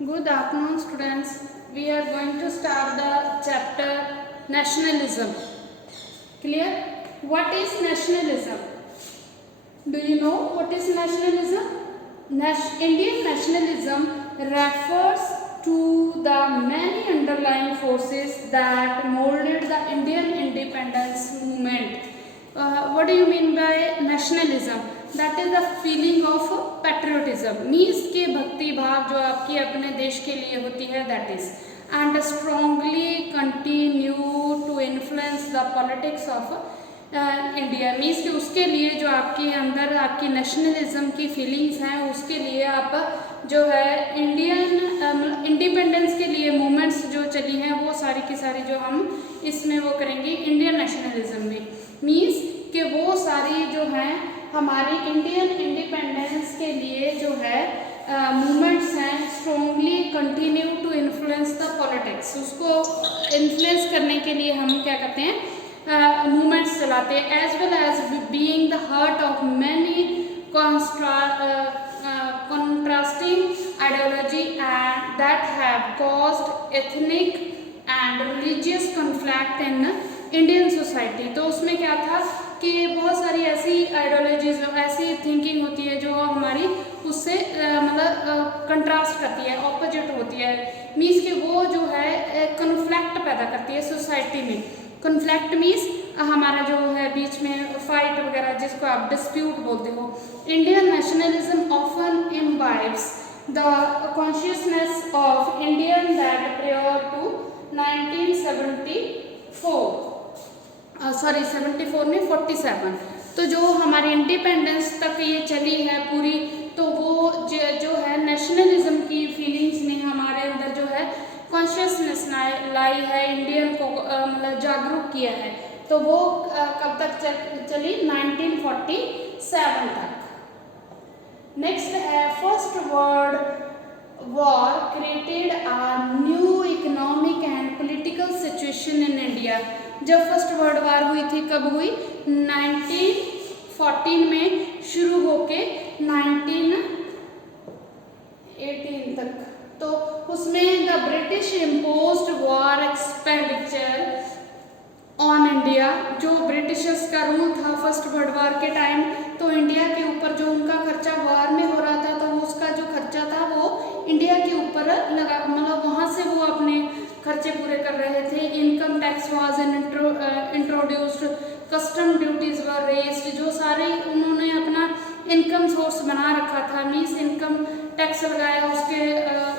Good afternoon, students. We are going to start the chapter nationalism. Clear? What is nationalism? Do you know what is nationalism? Indian nationalism refers to the many underlying forces that molded the Indian independence movement. What do you mean by nationalism? That is the feeling of patriotism. Means के भक्ति भाव जो आपकी अपने देश के लिए होती है, that is, and strongly continue to influence the politics of India. Means कि उसके लिए जो आपके अंदर आपकी नेशनलिज्म की फीलिंग्स हैं, उसके लिए आप जो है इंडियन इंडिपेंडेंस के लिए मूवमेंट्स जो चली हैं वो सारी की सारी जो हम इसमें वो करेंगे इंडियन नेशनलिज्म में. मीन्स कि वो सारी जो हैं हमारी इंडियन इंडिपेंडेंस के लिए जो है मूवमेंट्स हैं, strongly continue to influence the politics. उसको इन्फ्लुएंस करने के लिए हम क्या करते हैं, मूवमेंट्स चलाते हैं, as well as being the heart of many contrasting ideology and that have caused ethnic and religious conflict in Indian society. तो उसमें क्या था कि बहुत सारी ऐसी आइडियोलॉजीज, ऐसी थिंकिंग होती है जो हमारी उससे मतलब कंट्रास्ट करती है, ऑपोजिट होती है. मीन्स कि वो जो है कन्फ्लिक्ट पैदा करती है सोसाइटी में. कन्फ्लिक्ट मीन्स हमारा जो है बीच में फाइट वगैरह, जिसको आप डिस्प्यूट बोलते हो. Indian nationalism often imbibes the consciousness of Indian that prior to 74 में 47. तो जो हमारी इंडिपेंडेंस तक ये चली है पूरी, तो वो जो है नेशनलिज्म की फीलिंग्स ने हमारे अंदर जो है कॉन्शियसनेस लाई है, इंडियन को मतलब जागरूक किया है. तो वो कब तक चली, 1947 तक. नेक्स्ट है first world war created a new economic and political situation in India. जब फर्स्ट वर्ल्ड वॉर हुई थी, कब हुई, 1914 में शुरू होके 1918 तक. तो उसमें the British imposed war expenditure on India. जो ब्रिटिशर्स का रूल था फर्स्ट वर्ल्ड वॉर के टाइम, तो इंडिया के ऊपर जो उनका खर्चा वॉर में हो रहा था, तो उसका जो खर्चा था वो इंडिया के ऊपर लगा, मतलब वहाँ से वो अपने खर्चे पूरे कर रहे थे. Income tax was introduced, custom duties were raised. जो सारे उन्होंने अपना इनकम सोर्स बना रखा था, मीन्स इनकम टैक्स लगाया,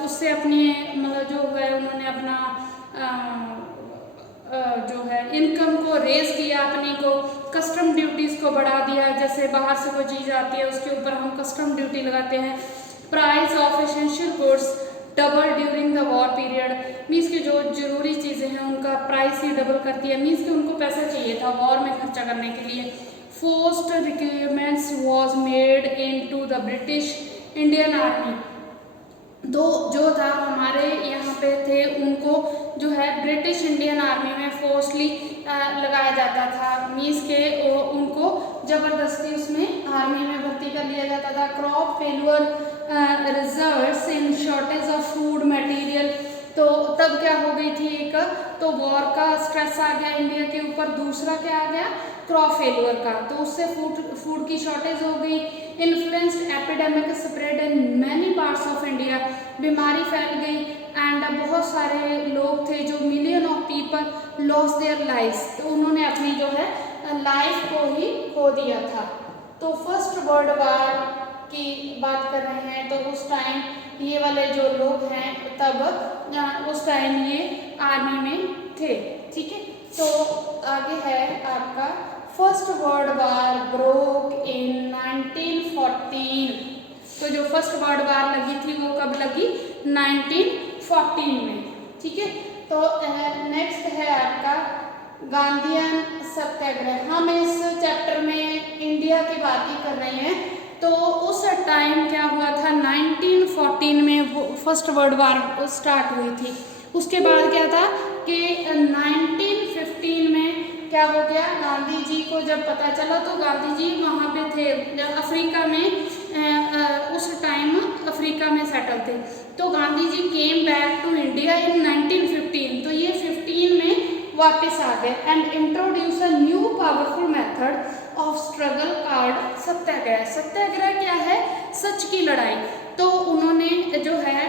उससे अपनी मतलब जो है उन्होंने अपना जो है इनकम को रेज किया, अपनी को कस्टम ड्यूटीज़ को बढ़ा दिया. जैसे बाहर से कोई चीज़ आती है उसके ऊपर हम कस्टम ड्यूटी लगाते हैं. Price of essential goods double during the war period. Means कि जो जरूरी चीज़ें हैं उनका प्राइस ही डबल कर दिया. मीन्स कि उनको पैसा चाहिए था वॉर में खर्चा करने के लिए. Forced recruitments was made into the British Indian army. जो था हमारे यहाँ पे थे, उनको जो है ब्रिटिश इंडियन आर्मी में फोर्सली लगाया जाता था. मीन्स के उनको ज़बरदस्ती उसमें आर्मी में भर्ती कर लिया जाता था. Crop failure results in shortage of food material. तो तब क्या हो गई थी, एक तो वॉर का स्ट्रेस आ गया इंडिया के ऊपर, दूसरा क्या आ गया, क्रॉप फेल्यूर का. तो उससे फूड की शॉर्टेज हो गई. Influenced epidemic spread in many parts of India. बीमारी फैल गई एंड बहुत सारे लोग थे, जो million of people loss their lifes. तो उन्होंने अपनी जो है लाइफ को ही खो दिया था. तो फर्स्ट वर्ल्ड वॉर की बात कर रहे हैं, तो उस टाइम ये वाले जो लोग हैं तब उस टाइम ये आर्मी में थे. ठीक है, तो आगे है आपका first world war broke in 1914. तो जो फर्स्ट वर्ल्ड वॉर लगी थी वो कब लगी, 1914 में. ठीक है, तो नेक्स्ट है आपका गांधीयन सत्याग्रह. हम इस चैप्टर में इंडिया की बात ही कर रहे हैं. तो उस टाइम क्या हुआ था, 1914 में वो फर्स्ट वर्ल्ड वॉर स्टार्ट हुई थी. उसके बाद क्या था कि 1915 में क्या हो गया, गांधी जी को जब पता चला, तो गांधी जी वहाँ पे थे अफ्रीका में, उस टाइम अफ्रीका में सेटल थे। तो Gandhi ji came back to India in 1915, तो ये 15 में वापस आ गए and introduce a new powerful method of struggle called satyagraha. Satyagraha क्या है? सच की लड़ाई। तो उन्होंने जो है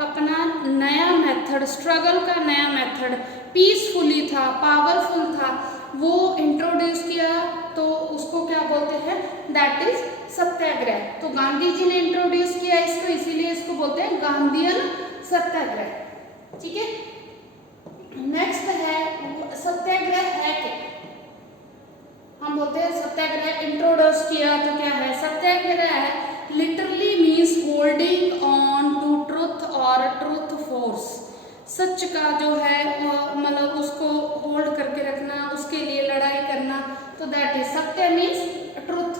अपना नया मेथड, स्ट्रगल का नया मेथड, पीसफुली था, पावरफुल था, वो इंट्रोड्यूस किया। तो उसको क्या बोलते हैं? दैट इज सत्याग्रह। तो गांधी जी ने इंट्रोड्यूस किया इसको, इसीलिए इसको बोलते हैं गांधीयन सत्याग्रह। ठीक है, नेक्स्ट है सत्याग्रह है क्या? हम बोलते हैं सत्याग्रह इंट्रोड्यूस किया तो क्या है? Satyagraha literally means holding on to truth और ट्रुथ फोर्स। सच का जो है मतलब उसको होल्ड करके रखना, उसके लिए लड़ाई करना, तो that is satya means truth.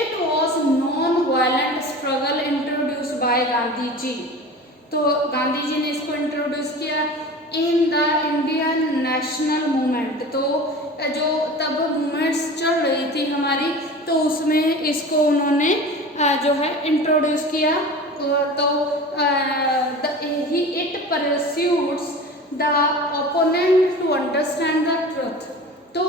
It was non violent struggle introduce by Gandhi ji. तो गांधी जी ने इसको इंट्रोड्यूस किया in the Indian national movement. तो जो तब मूवमेंट्स चल रही थी हमारी, तो उसमें इसको उन्होंने जो है इंट्रोड्यूस किया। तो it persuades the opponent to understand the truth. तो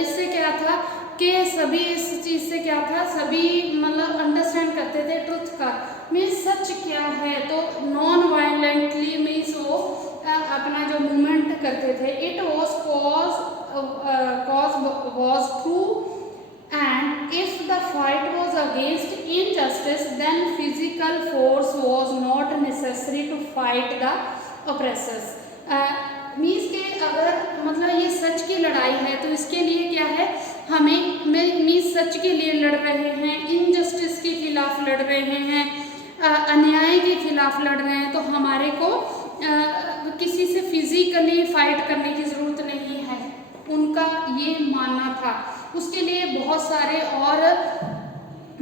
इससे क्या था कि सभी इस चीज़ से क्या था, सभी मतलब अंडरस्टैंड करते थे ट्रुथ का, मीन्स सच क्या है। तो नॉन वायलेंटली मीन्स वो अपना जो मूवमेंट करते थे। It was was true and if the fight was against injustice then physical force was not necessary to fight the oppressors। Means के अगर मतलब ये सच की लड़ाई है तो इसके लिए क्या है, हमें मीन्स सच के लिए लड़ रहे हैं, इनजस्टिस के खिलाफ लड़ रहे हैं, अन्याय के खिलाफ लड़ रहे हैं, तो हमारे को किसी से फिजिकली फाइट करने की ज़रूरत नहीं है, उनका ये मानना था। उसके लिए बहुत सारे और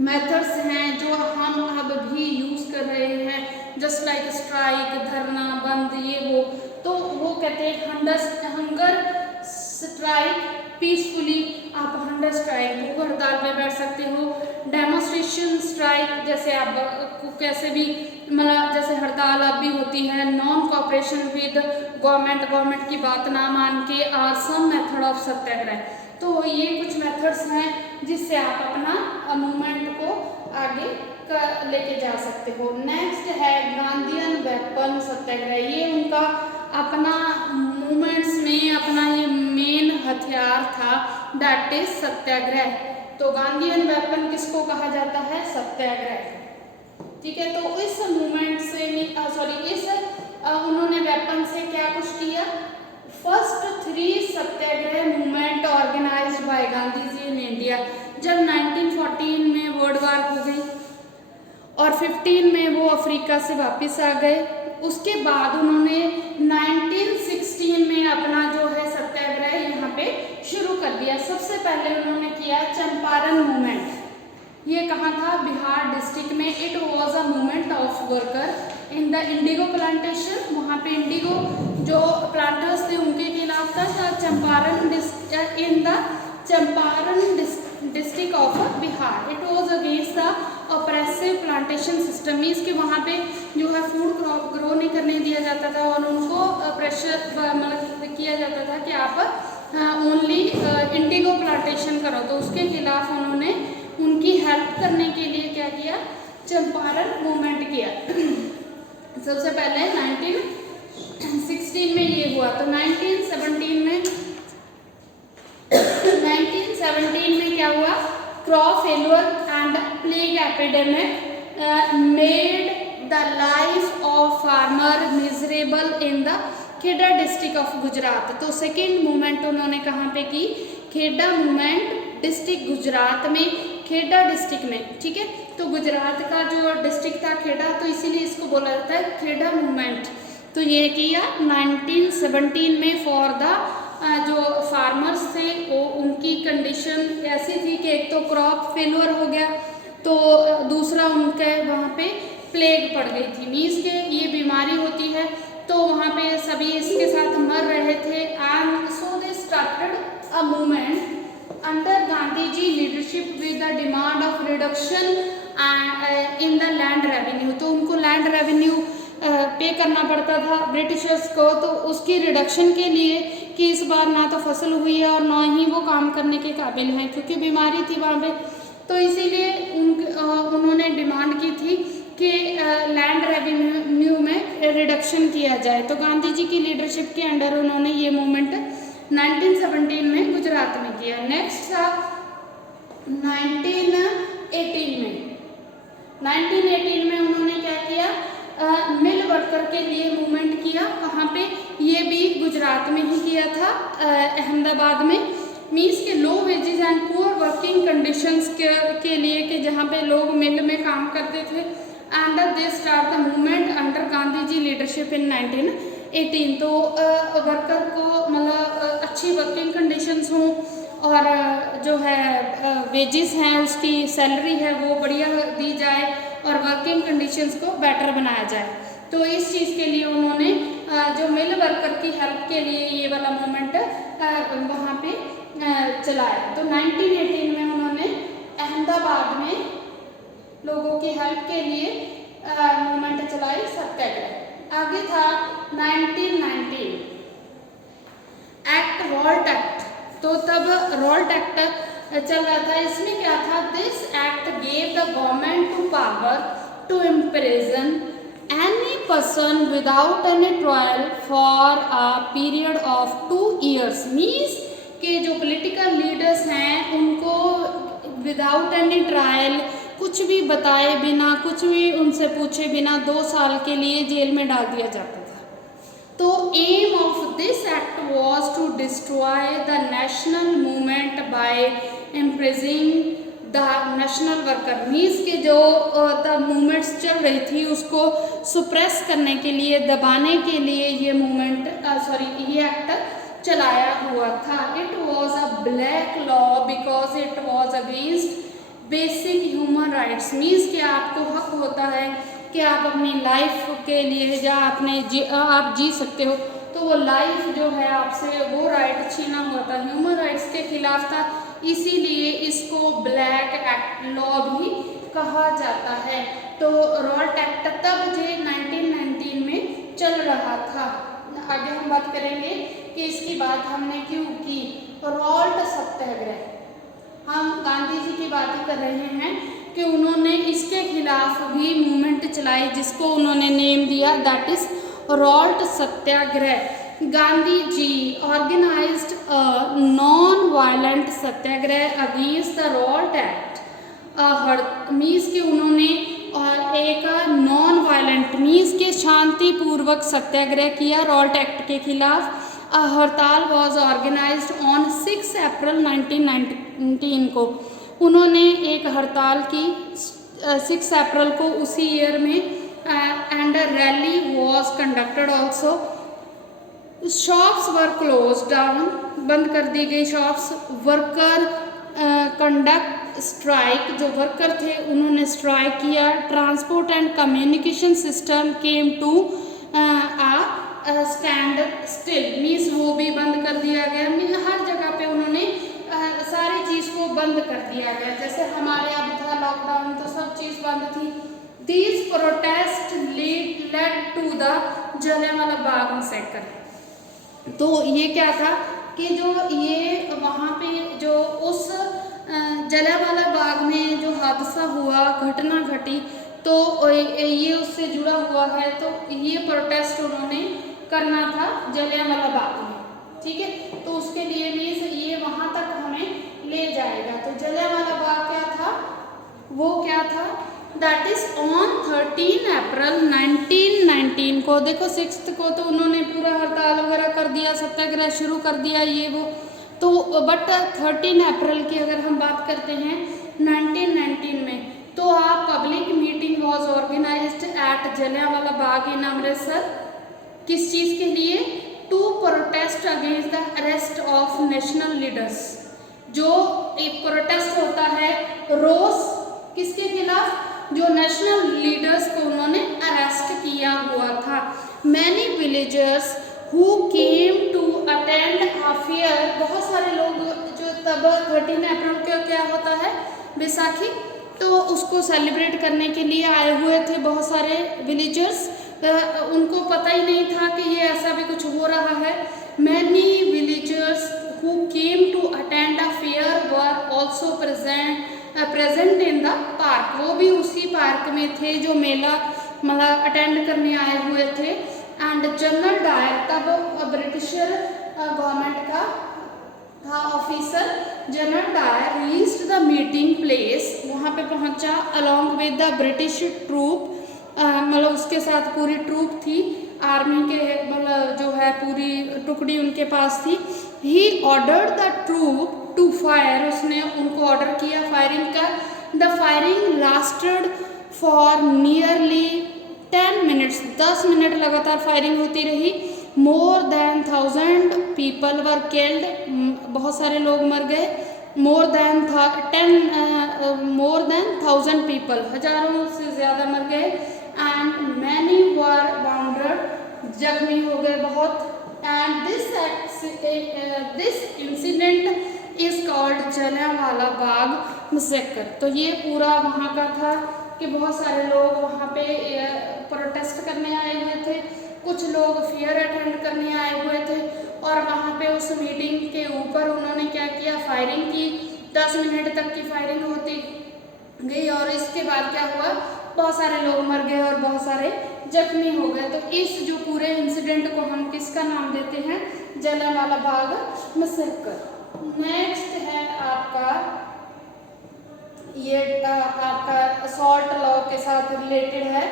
मेथड्स हैं जो हम अब भी यूज़ कर रहे हैं, जस्ट लाइक स्ट्राइक, धरना, बंद, ये वो। तो वो कहते हैं हंगर स्ट्राइक पीसफुली, आप हंगर स्ट्राइक, भूख हड़ताल पे बैठ सकते हो। डेमोन्स्ट्रेशन स्ट्राइक, जैसे आप कैसे भी मतलब जैसे हड़ताल अब भी होती है। नॉन कोऑपरेशन विद गवर्नमेंट की बात ना मान के, आर सम मेथड ऑफ सत्याग्रह। तो ये कुछ मेथड्स हैं जिससे आप अपना मूवमेंट को आगे लेके जा सकते हो। नेक्स्ट है गांधीयन वेपन सत्याग्रह। ये उनका अपना मूवमेंट्स में अपना ये मेन हथियार था, दैट इज सत्याग्रह। तो गांधीयन वेपन किसको कहा जाता है? सत्याग्रह। ठीक है, तो इस मूवमेंट से उन्होंने वेपन से क्या कुछ किया? First 3 satyagraha movement organised by Gandhi ji in India. जब 1914 में वर्ल्ड वार हो गई और 15 में वो अफ्रीका से वापस आ गए, उसके बाद उन्होंने 1916 में अपना जो है सत्याग्रह यहाँ पे शुरू कर दिया। सबसे पहले उन्होंने किया चंपारण मूवमेंट। ये कहाँ था? बिहार डिस्ट्रिक्ट में। It was a movement of worker in the Indigo plantation. वहाँ पे इंडिगो जो प्लांटर्स थे उनके खिलाफ था। Champaran in the Champaran district of Bihar. It was against the oppressive plantation system. Means कि वहाँ पे जो है फूड क्रॉप ग्रो नहीं करने दिया जाता था और उनको प्रेशर मतलब किया जाता था कि आप ओनली इंडिगो प्लांटेशन करो। तो उसके खिलाफ उन्होंने उनकी हेल्प करने के लिए क्या किया? चंपारण मूवमेंट किया। सबसे पहले 1916 में ये हुआ। तो 1917 में क्या हुआ? Crop failure and plague epidemic made the life of farmer miserable in the Kheda district of Gujarat. तो सेकेंड मूवमेंट उन्होंने कहाँ पे की? खेड़ा मूवमेंट डिस्ट्रिक्ट गुजरात में, खेड़ा डिस्ट्रिक्ट में। ठीक है, तो गुजरात का जो डिस्ट्रिक्ट था खेड़ा, तो इसीलिए इसको बोला जाता है खेड़ा मूवमेंट। तो ये किया 1917 में फॉर द जो फार्मर्स थे वो उनकी कंडीशन ऐसी थी कि एक तो क्रॉप फेल्यूर हो गया, तो दूसरा उनके वहाँ पे प्लेग पड़ गई थी। मीन्स के ये बीमारी होती है तो वहाँ पे सभी इसके साथ मर रहे थे। And so they started a movement under Gandhi ji leadership with the demand of reduction in the land revenue, तो उनको लैंड रेवेन्यू पे करना पड़ता था ब्रिटिशर्स को, तो उसकी रिडक्शन के लिए कि इस बार ना तो फसल हुई है और ना ही वो काम करने के काबिल हैं क्योंकि बीमारी थी वहाँ पे, तो इसीलिए उन्होंने डिमांड की थी कि लैंड रेवेन्यू में रिडक्शन किया जाए। तो गांधी जी की लीडरशिप के अंडर उन्होंने ये मूवमेंट 1917 में गुजरात में किया। नेक्स्ट था 1918 में उन्होंने क्या किया, मिल वर्कर के लिए मूवमेंट किया। कहाँ पे, ये भी गुजरात में ही किया था, अहमदाबाद में। मीन्स के low wages and poor working conditions के लिए कि जहाँ पे लोग मिल में काम करते थे। And they start the movement under Gandhi ji leadership in 1918। तो वर्कर को मतलब अच्छी वर्किंग कंडीशंस हों और जो है वेजेस हैं उसकी सैलरी है वो बढ़िया दी जाए और वर्किंग कंडीशंस को बेटर बनाया जाए। तो इस चीज़ के लिए उन्होंने जो मिल वर्कर की हेल्प के लिए ये वाला मूवमेंट वहाँ पे चलाया। तो 1918 में उन्होंने अहमदाबाद में लोगों की हेल्प के लिए मूवमेंट चलाई, सत्याग्रह। आगे था 1919 एक्ट, रॉल्ट एक्ट। तो तब रॉल्ट एक्ट चल रहा था। इसमें क्या था, this act gave the government to power to imprison any person without any trial for a period of 2 years। Means के जो पॉलिटिकल लीडर्स हैं उनको विदाउट एनी ट्रायल, कुछ भी बताए बिना, कुछ भी उनसे पूछे बिना 2 साल के लिए जेल में डाल दिया जाता था। तो aim of this act was to destroy the national movement by imprisoning the national worker. Means के जो द मूवमेंट्स चल रही थी उसको सुप्रेस करने के लिए, दबाने के लिए ये मूवमेंट ये एक्ट चलाया हुआ था। It was a black law because it was against basic human rights. Means कि आपको हक होता है कि आप अपनी लाइफ के लिए या आप जी सकते हो, तो वो लाइफ जो है आपसे वो राइट छीना हुआ था, ह्यूमन राइट्स के खिलाफ था, इसीलिए इसको ब्लैक एक्ट लॉ भी कहा जाता है। तो रॉल्ट एक्ट तब जो 1919 में चल रहा था। आगे हम बात करेंगे कि इसकी बात हमने क्यों की। रॉल्ट सत्याग्रह, हम गांधी जी की बात ही कर रहे हैं कि उन्होंने इसके खिलाफ भी मूवमेंट चलाई जिसको उन्होंने नेम दिया, that is Rowlatt satyagraha. Gandhi ji organised a non violent satyagraha against the Rowlatt act. Means कि उन्होंने एक नॉन वायलेंट मीन्स के शांतिपूर्वक सत्याग्रह किया रॉल्ट एक्ट के खिलाफ। हड़ताल वॉज ऑर्गेनाइज्ड ऑन 6 अप्रैल 1919 को। उन्होंने एक हड़ताल की 6 अप्रैल को उसी ईयर में, and rally was conducted also. Shops were closed down, बंद कर दी गई शॉप्स। वर्कर कंडक्ट स्ट्राइक, जो वर्कर थे उन्होंने स्ट्राइक किया। Transport and communication system came to standstill, means वो भी बंद कर दिया गया। हर जगह पे उन्होंने सारी चीज़ को बंद कर दिया गया। जैसे हमारे अब था लॉकडाउन तो सब चीज़ बंद थी। These protest led to the Jallianwala Bagh massacre. तो ये क्या था कि जो ये वहाँ पे जो उस जलियांवाला बाग में जो हादसा हुआ, घटना घटी, तो ये उससे जुड़ा हुआ है। तो ये प्रोटेस्ट उन्होंने करना था जलियांवाला बाग में, ठीक है। तो उसके लिए मीन्स ये वहाँ तक हमें ले जाएगा। तो जलियांवाला बाग क्या था, वो क्या था, दैट इज ऑन 13 अप्रैल 1919 को। देखो 6 को तो उन्होंने पूरा हड़ताल वगैरह कर दिया, सत्याग्रह शुरू कर दिया ये वो। तो बट 13 अप्रैल की अगर हम बात करते हैं 1919 में, तो public meeting was organized at Jallianwala Bagh in Amritsar. किस चीज़ के लिए, to protest against the arrest of national leaders. जो एक प्रोटेस्ट होता है, रोस किसके खिलाफ, जो नेशनल लीडर्स को उन्होंने अरेस्ट किया हुआ था। Many villagers who came to attend a fair, बहुत सारे लोग जो तब 13 अप्रैल को क्या होता है, बैसाखी तो उसको सेलिब्रेट करने के लिए आए हुए थे बहुत सारे विलेजर्स। उनको पता ही नहीं था कि ये ऐसा भी कुछ हो रहा है। Many villagers who came to attend a fair were also present in the park, वो भी उसी पार्क में थे जो मेला मतलब अटेंड करने आए हुए थे। एंड जनरल डायर, तब ब्रिटिशर गवर्नमेंट का था officer, General Dyer reached the meeting place, वहाँ पे पहुँचा along with the British troop, मतलब उसके साथ पूरी ट्रूप थी, आर्मी के मतलब जो है पूरी टुकड़ी उनके पास थी। He ordered the troop to fire, उसने उनको ऑर्डर किया फायरिंग का। The firing lasted for nearly 10 minutes, 10 minute लगातार फायरिंग होती रही। More than 1000 people were killed, बहुत सारे लोग मर गए। मोर देन 1000 पीपल, हजारों से ज़्यादा मर गए। एंड मैनी वर वाउंडेड, जख्मी हो गए बहुत। And this incident is called Jallianwala Bagh massacre. तो ये पूरा वहाँ का था कि बहुत सारे लोग वहाँ पे प्रोटेस्ट करने आए हुए थे, कुछ लोग फेयर अटेंड करने आए हुए थे, और वहाँ पे उस मीटिंग के ऊपर उन्होंने क्या किया, फायरिंग की। 10 मिनट तक की फायरिंग होती गई और इसके बाद क्या हुआ, बहुत सारे लोग मर गए और बहुत सारे जख्मी हो गए। तो इस जो पूरे इंसिडेंट को हम किसका नाम देते हैं, जलियांवाला बाग मैसेकर। नेक्स्ट है आपका ये आपका सॉल्ट लॉ के साथ रिलेटेड है।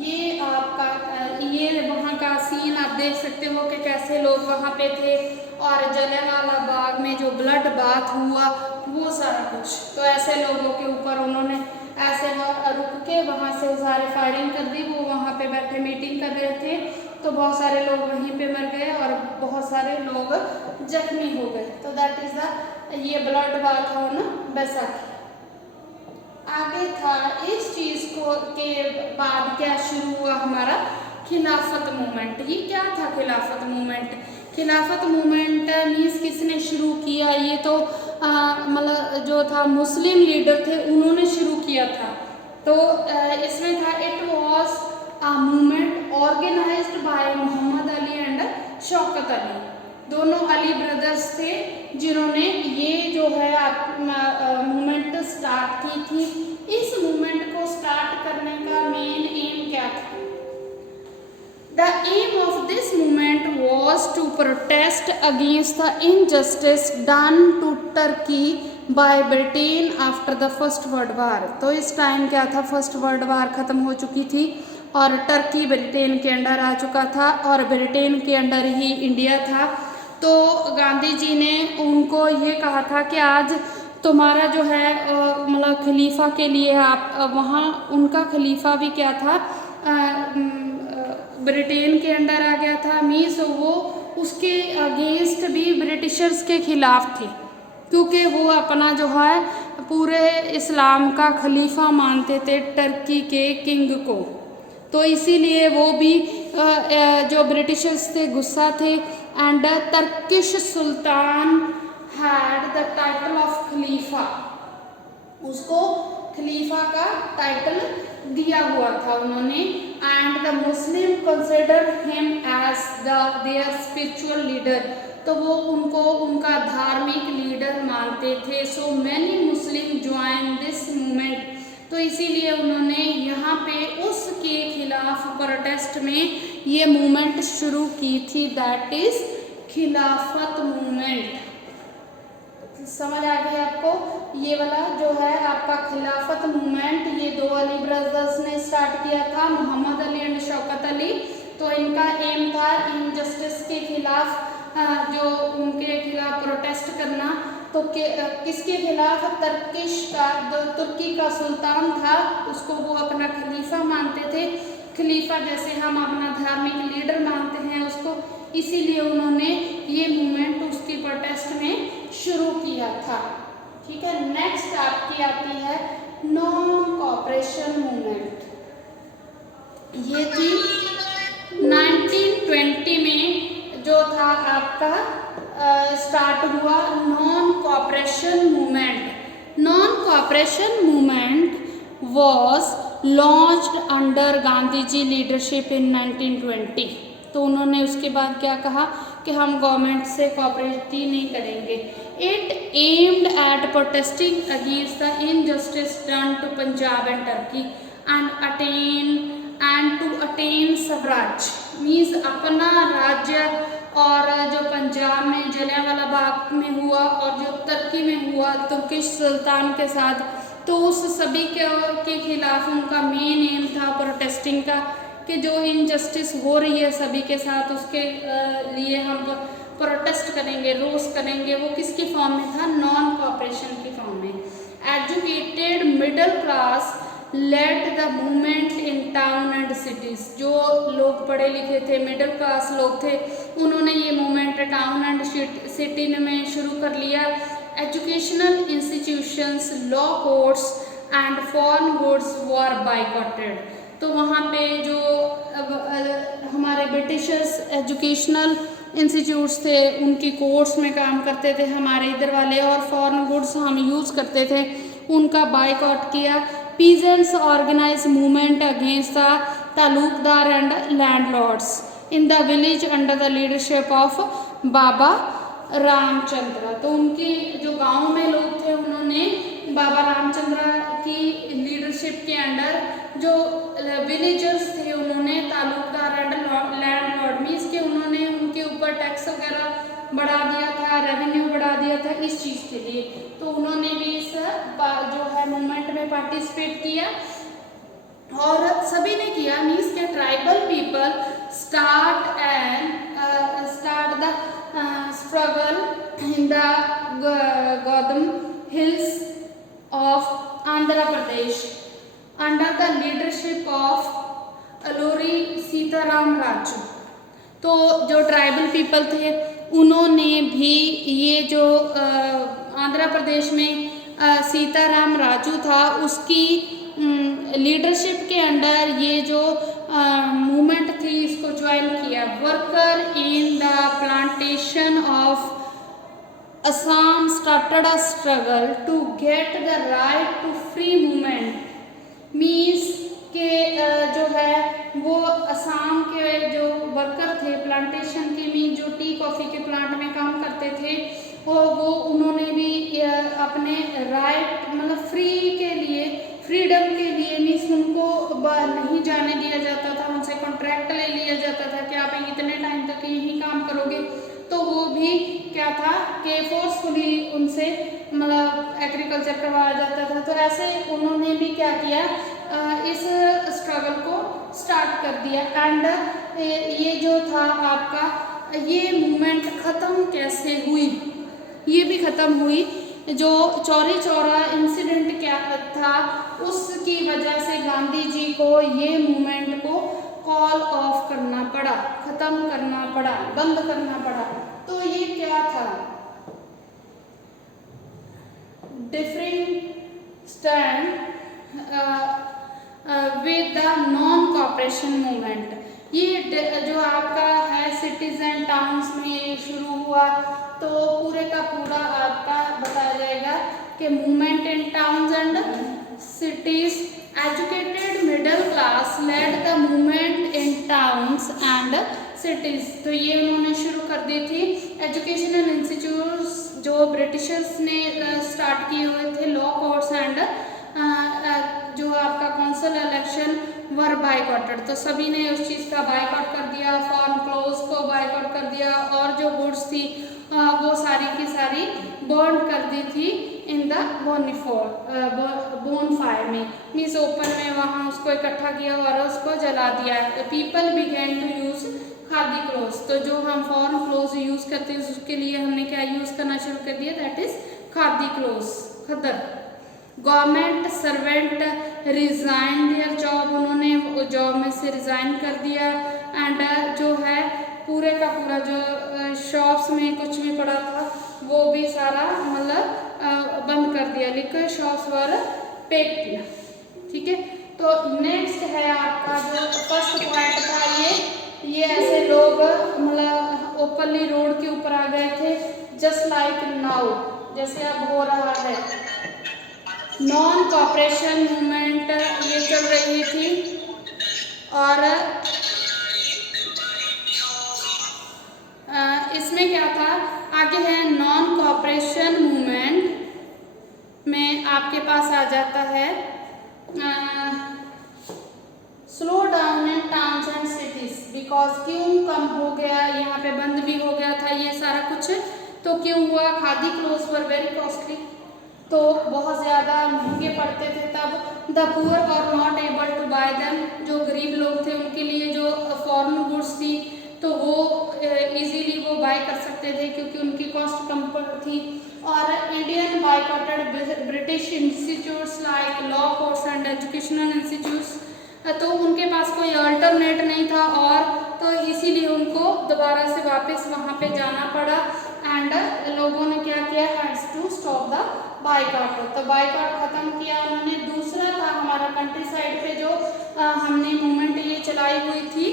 ये आपका ये वहाँ का सीन आप देख सकते हो कि कैसे लोग वहाँ पे थे, और जलियांवाला बाग में जो ब्लड बाथ हुआ वो सारा कुछ। तो ऐसे लोगों के ऊपर उन्होंने ऐसे रुक के वहाँ से सारे फायरिंग कर दी। वो वहाँ पे बैठे मीटिंग कर रहे थे, तो बहुत सारे लोग वहीं पे मर गए और बहुत सारे लोग जख्मी हो गए। तो दैट इज द ये ब्लड बाथ हो ना बैसाखी। आगे था इस चीज को के बाद क्या शुरू हुआ हमारा, खिलाफत मूवमेंट। ये क्या था खिलाफत मूवमेंट? खिलाफत मूवमेंट मीन्स किसने शुरू किया, ये तो मतलब जो था मुस्लिम लीडर थे उन्होंने शुरू किया था। तो इसमें था it was a movement organised by Mohammad Ali and Shaukat Ali. दोनों अली ब्रदर्स थे जिन्होंने ये जो है मूवमेंट स्टार्ट की थी। इस मूवमेंट को स्टार्ट करने का मेन एम क्या था? The aim of this movement was to protest against the injustice done to Turkey by Britain after the First World War। तो इस टाइम क्या था, फर्स्ट वर्ल्ड वार ख़त्म हो चुकी थी और टर्की ब्रिटेन के अंडर आ चुका था और ब्रिटेन के अंडर ही इंडिया था। तो गांधी जी ने उनको ये कहा था कि आज तुम्हारा जो है मतलब खलीफा के लिए आप वहाँ, उनका खलीफा भी क्या था, ब्रिटेन के अंडर आ गया था। मीन्स वो उसके अगेंस्ट भी ब्रिटिशर्स के खिलाफ थे, क्योंकि वो अपना जो है पूरे इस्लाम का खलीफा मानते थे टर्की के किंग को। तो इसीलिए वो भी जो ब्रिटिशर्स थे गुस्सा थे। And Turkish sultan had the title of khalifa, उसको खलीफा का टाइटल दिया हुआ था उन्होंने। And the Muslim consider him as their spiritual leader, तो वो उनको उनका धार्मिक लीडर मानते थे। So many Muslim join this movement, तो इसीलिए उन्होंने यहाँ पे उसके खिलाफ प्रोटेस्ट में ये मूवमेंट शुरू की थी, दैट इज खिलाफत मूवमेंट। समझ आ गई आपको? ये वाला जो है आपका खिलाफत मूवमेंट, ये दो अली ब्रदर्स ने स्टार्ट किया था, मोहम्मद अली एंड शौकत अली। तो इनका एम था इनजस्टिस के खिलाफ, जो उनके खिलाफ प्रोटेस्ट करना। तो किसके खिलाफ? तुर्किश का, जो तुर्की का सुल्तान था उसको वो अपना खलीफा मानते थे। खलीफा जैसे हम अपना धार्मिक लीडर मानते हैं उसको, इसीलिए उन्होंने ये मूवमेंट उसकी प्रोटेस्ट में शुरू किया था। ठीक है, नेक्स्ट आपकी आती है नॉन कॉपरेशन मूवमेंट। ये थी 1920 में जो था आपका स्टार्ट हुआ non cooperation movement. Non cooperation movement was launched under Gandhi ji leadership in 1920। तो उन्होंने उसके बाद क्या कहा कि हम गवर्नमेंट से कोऑपरेट ही नहीं करेंगे। It aimed at protesting against the injustice done to Punjab and Turkey and to attain swaraj, means अपना राज्य, और जो पंजाब में जलियांवाला बाग में हुआ और जो तुर्की में हुआ तुर्किश सुल्तान के साथ, तो उस सभी के खिलाफ उनका मेन एम था प्रोटेस्टिंग का, कि जो इनजस्टिस हो रही है सभी के साथ उसके लिए हम प्रोटेस्ट करेंगे, रोस करेंगे। वो किसकी फॉर्म में था? नॉन कोऑपरेशन की फॉर्म में। Educated middle class led the movement in town and cities. जो लोग पढ़े लिखे थे, मिडिल क्लास लोग थे, उन्होंने ये मूवमेंट टाउन एंड सिटी में शुरू कर लिया। Educational institutions, law courts and foreign goods were boycotted. तो वहाँ पे जो हमारे ब्रिटिशर्स एजुकेशनल इंस्टीट्यूट्स थे, उनकी कोर्ट्स में काम करते थे हमारे इधर वाले, और फॉरेन गुड्स हम यूज़ करते थे, उनका बाइकआउट किया। Peasants organize movement against the taluqdar and landlords in the village under the leadership of Baba Ramchandra. तो उनकी जो गांव में लोग थे, उन्होंने बाबा रामचंद्र की लीडरशिप के अंडर जो विलेजर्स थे, उन्होंने तालुकदार एंड लैंडलॉर्ड मीन्स के उन्होंने उनके ऊपर टैक्स वगैरह बढ़ा दिया था, रेवेन्यू बढ़ा दिया था इस चीज़ के लिए। तो उन्होंने भी इस जो है मूवमेंट में पार्टिसिपेट किया, और सभी ने किया। मीन्स के tribal people start the struggle in the Godam Hills of Andhra Pradesh under the leadership of Alluri Sitaram Raju. तो जो ट्राइबल पीपल थे, उन्होंने भी ये जो आंध्र प्रदेश में सीताराम राजू था, उसकी लीडरशिप के अंडर ये जो मूवमेंट थी इसको ज्वाइन किया। Worker in the plantation of Assam started a struggle to get the right to free movement. Means के जो है वो असम के जो वर्कर थे प्लांटेशन के, मीन जो टी कॉफ़ी के प्लांट में काम करते थे, वो उन्होंने भी अपने राइट मतलब फ्री के लिए, फ्रीडम के लिए, मीन्स उनको नहीं जाने दिया जाता था, उनसे कॉन्ट्रैक्ट ले लिया जाता था कि आप इतने टाइम तक यही काम करोगे। तो वो भी क्या था कि फोर्सफुली उनसे मतलब एग्रीकल्चर करवाया जाता था। तो ऐसे उन्होंने भी क्या किया, इस स्ट्रगल को स्टार्ट कर दिया। एंड ये जो था आपका ये मूवमेंट ख़त्म कैसे हुई, ये भी ख़त्म हुई। जो चौरी चौरा इंसिडेंट क्या था, उसकी वजह से गांधी जी को ये मूवमेंट को कॉल ऑफ करना पड़ा, ख़त्म करना पड़ा, बंद करना पड़ा। तो ये क्या था? Different stand with the non cooperation movement. ये जो आपका है सिटीज एंड टाउन्स में ये शुरू हुआ, तो पूरे का पूरा आपका बताया जाएगा कि movement in towns and cities. Educated middle class led the movement in towns and cities. तो ये उन्होंने शुरू कर दी थी। एजुकेशनल इंस्टीट्यूट्स जो ब्रिटिशर्स ने स्टार्ट किए हुए थे, लॉ कोर्ट्स एंड जो आपका काउंसिल इलेक्शन वर बाइकॉटेड। तो सभी ने उस चीज़ का बाइकआउट कर दिया, फॉरेन क्लोथ्स को बाइकआउट कर दिया, और जो गुड्स थी वो सारी की सारी बर्न कर दी थी इन द बोनफायर में, मीन्स ओपन में वहाँ उसको इकट्ठा किया और उसको जला दिया। People began to use khadi clothes. तो जो हम फॉरेन क्लोथ्स यूज़ करते हैं उसके लिए हमने क्या यूज़ करना शुरू कर दिया, that is khadi clothes, khaddar. Government servant resign their job, उन्होंने जॉब में से रिज़ाइन कर दिया। एंड जो है पूरे का पूरा जो शॉप्स में कुछ भी पड़ा था वो भी सारा मतलब बंद कर दिया। लिक्विड शॉप्स वर पेक्ड। ठीक है, तो नेक्स्ट है आपका जो फर्स्ट पॉइंट था, ये ऐसे लोग मतलब ओपनली रोड के ऊपर आ गए थे, जस्ट लाइक नाउ, जैसे अब हो रहा है। नॉन कॉपरेशन मूवमेंट ये चल रही थी, और इसमें क्या था, आगे है नॉन कॉपरेशन मूवमेंट में आपके पास आ जाता है slow down in towns and cities, because क्यों कम हो गया, यहाँ पे बंद भी हो गया था ये सारा कुछ, तो क्यों हुआ, khadi clothes were very costly, तो बहुत ज़्यादा महंगे पड़ते थे तब। The poor were not able to buy them, जो गरीब लोग थे उनके लिए जो फॉरेन गुड्स थी तो वो इजीली वो बाय कर सकते थे क्योंकि उनकी कॉस्ट कम थी। और Indian बायकॉटेड British institutes like law course and educational institutes, तो उनके पास कोई अल्टरनेट नहीं था, और तो इसीलिए उनको दोबारा से वापस वहाँ पे जाना पड़ा। एंड लोगों ने क्या किया, had to stop the boycott, तो बायकॉट खत्म किया उन्होंने। दूसरा था हमारा कंट्री साइड पे जो हमने मूवमेंट ये चलाई हुई थी,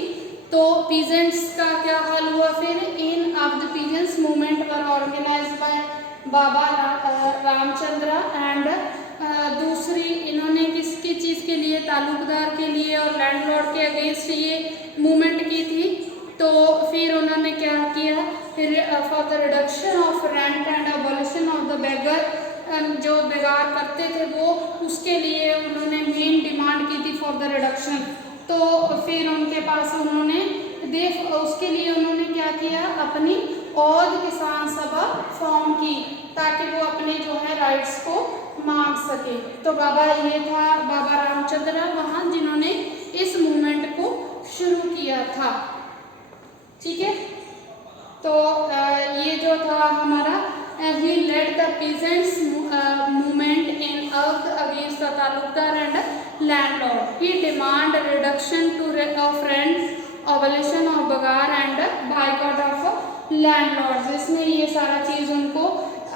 तो पीजेंट्स का क्या हाल हुआ फिर, in of the peasants movement were organized by Baba Ramchandra and दूसरी इन्होंने किसकी चीज़ के लिए, तालुकदार के लिए और लैंडलॉर्ड के अगेंस्ट ये मूवमेंट की थी। तो फिर उन्होंने क्या किया, फिर for the reduction of rent and abolition of the beggar, जो बेगार करते थे वो, उसके लिए उन्होंने मेन डिमांड की थी फॉर द रिडक्शन। तो फिर उनके पास उन्होंने उसके लिए उन्होंने क्या किया, अपनी औद किसान सभा फॉर्म की ताकि वो अपने जो है राइट्स को मांग सके। तो बाबा ये था बाबा रामचंद्र वहाँ जिन्होंने इस मूवमेंट को शुरू किया था, ठीक है। तो ये जो था हमारा, he led the peasants movement in Avd against the talukdar and landlord. He demanded reduction of rent, abolition of bagar and boycott of landlords. इसमें ये सारा चीज़ उनको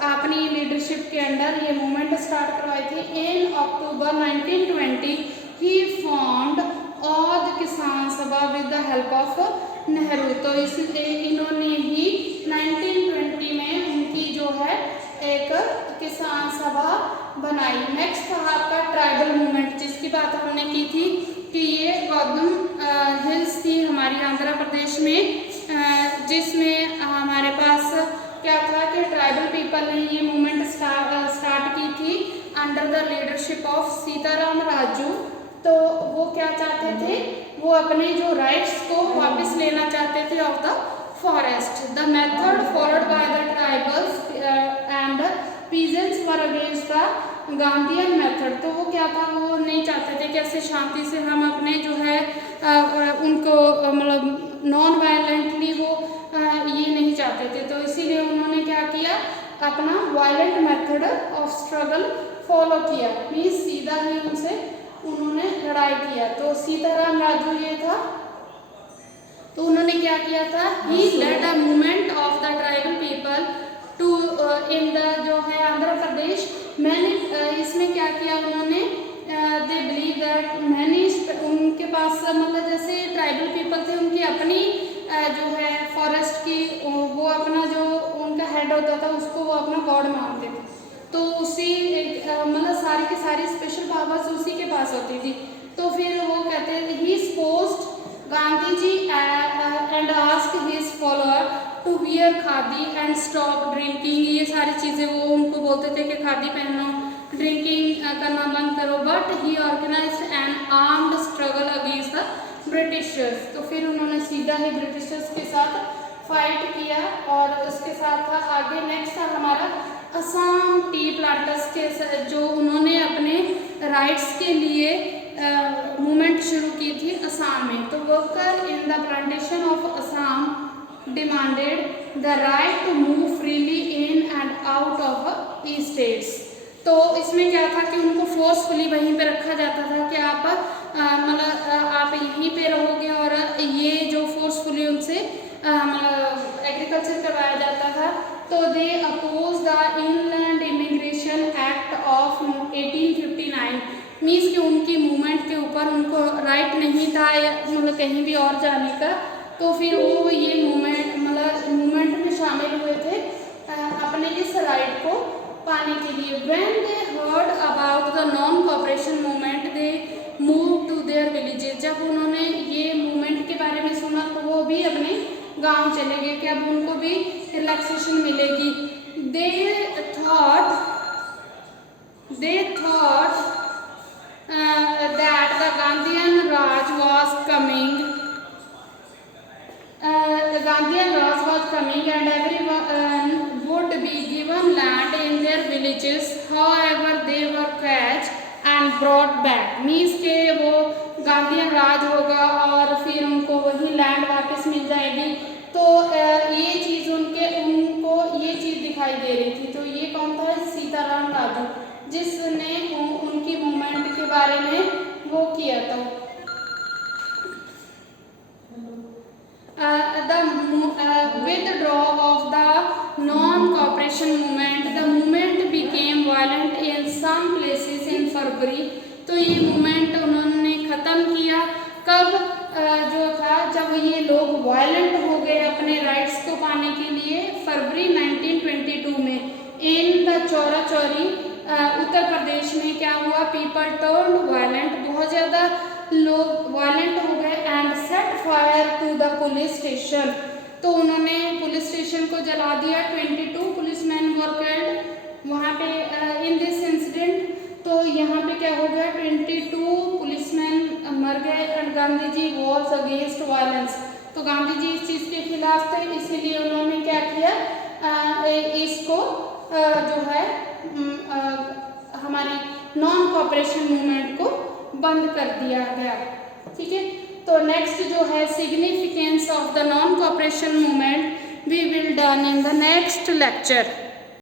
अपनी लीडरशिप के अंडर ये मूवमेंट स्टार्ट करवाई थी। इन अक्टूबर 1920 he formed औद किसान सभा with the help of Nehru. तो इन्होंने ही 1920 में उनकी जो है एक किसान सभा बनाई। नेक्स्ट था आपका ट्राइबल मूवमेंट, जिसकी बात हमने की थी कि ये गौतम हिल्स थी हमारी आंध्र प्रदेश में, जिसमें हमारे पास क्या था कि ट्राइबल पीपल ने ये मूवमेंट स्टार्ट की थी under the leadership of Sitaram Raju. तो वो क्या चाहते थे, वो अपने जो राइट्स को वापस लेना चाहते थे of the forest. The method followed by the tribals and peasants were against the Gandhian method. तो वो क्या था, वो नहीं चाहते थे कैसे शांति से हम अपने जो है उनको मतलब नॉन वायलेंटली वो ये नहीं चाहते थे। तो इसीलिए उन्होंने क्या किया, अपना violent method of struggle follow किया, मीन्स सीधा ही उनसे उन्होंने लड़ाई किया। तो सीताराम राजू ये था, तो उन्होंने क्या किया था, he led a movement of the tribal people to in द जो है आंध्र प्रदेश। मैंने इसमें क्या किया उन्होंने, दे बिलीव दैट मैनी, उनके पास मतलब जैसे ट्राइबल पीपल थे उनकी अपनी जो है फॉरेस्ट की वो अपना जो उनका हेड होता था उसको वो अपना गॉड मानते थे। तो उसी मतलब सारी की सारी स्पेशल पावर्स उसी के पास होती थी। तो फिर वो कहते हैं he espoused Gandhi ji and asked his follower to wear khadi and stop drinking. ये सारी चीज़ें वो उनको बोलते थे कि खादी पहनो, ड्रिंकिंग करना बंद करो। But he organised an armed struggle against the Britishers. तो फिर उन्होंने सीधा ही ब्रिटिशर्स के साथ फाइट किया। और उसके साथ था आगे नेक्स्ट था हमारा असम टी प्लांटर्स के, जो उन्होंने अपने राइट्स के लिए मूवमेंट शुरू की थी असम में। तो worker in the plantation of Assam demanded the right to move freely in and out of tea states. तो इसमें क्या था कि उनको फोर्सफुली वहीं पे रखा जाता था कि आप मतलब आप यहीं पे रहोगे, और ये जो फोर्सफुली उनसे मतलब एग्रीकल्चर करवाया जाता था। तो they oppose the inland immigration act of 1859, means कि उनकी मूवमेंट के ऊपर उनको राइट नहीं था मतलब कहीं भी और जाने का। तो फिर वो ये मूवमेंट मतलब मूवमेंट में शामिल हुए थे अपने इस राइट को पाने के लिए। When they heard about the non-cooperation movement, they moved to their villages. जब उन्होंने ये मूवमेंट के बारे में सुना तो वो भी अपने गांव चले गए कि अब उनको भी रिलैक्सेशन मिलेगी। They thought that the Gandhian Raj was coming. The Gandhian Raj was coming and everyone would be given land in their villages. However, they were catched and brought back. Means के वो Gandhian राज होगा और फिर उनको वही land वापस मिल जाएगी। तो ये चीज़ उनको ये चीज़ दिखाई दे रही थी। तो ये कौन था? सीताराम राजू, जिसने उनकी मूवमेंट के बारे में वो किया था। The withdrawal of the non-cooperation movement, the movement became violent in some places in February. तो ये मूवमेंट उन्होंने ख़त्म किया कब? जो था जब ये लोग वायलेंट हो गए अपने राइट्स को पाने के लिए, फरवरी 1922 में। इन द चौरा चौरी उत्तर प्रदेश में क्या हुआ? पीपल टर्न्ड वायलेंट, बहुत ज़्यादा लोग वायलेंट हो गए। And set fire to the police station, तो उन्होंने पुलिस स्टेशन को जला दिया। 22 पुलिसमैन वर किल्ड वहाँ पे इन दिस इंसिडेंट। तो यहाँ पे क्या हो गया? 22 पुलिसमैन मर गए। And Gandhi ji was against violence, तो गांधी जी इस चीज़ के खिलाफ थे, इसीलिए उन्होंने क्या किया? इसको जो है हमारी नॉन कोऑपरेशन मूवमेंट को बंद कर दिया गया। ठीक है, तो नेक्स्ट जो है significance of the non cooperation movement we will done in the next lecture.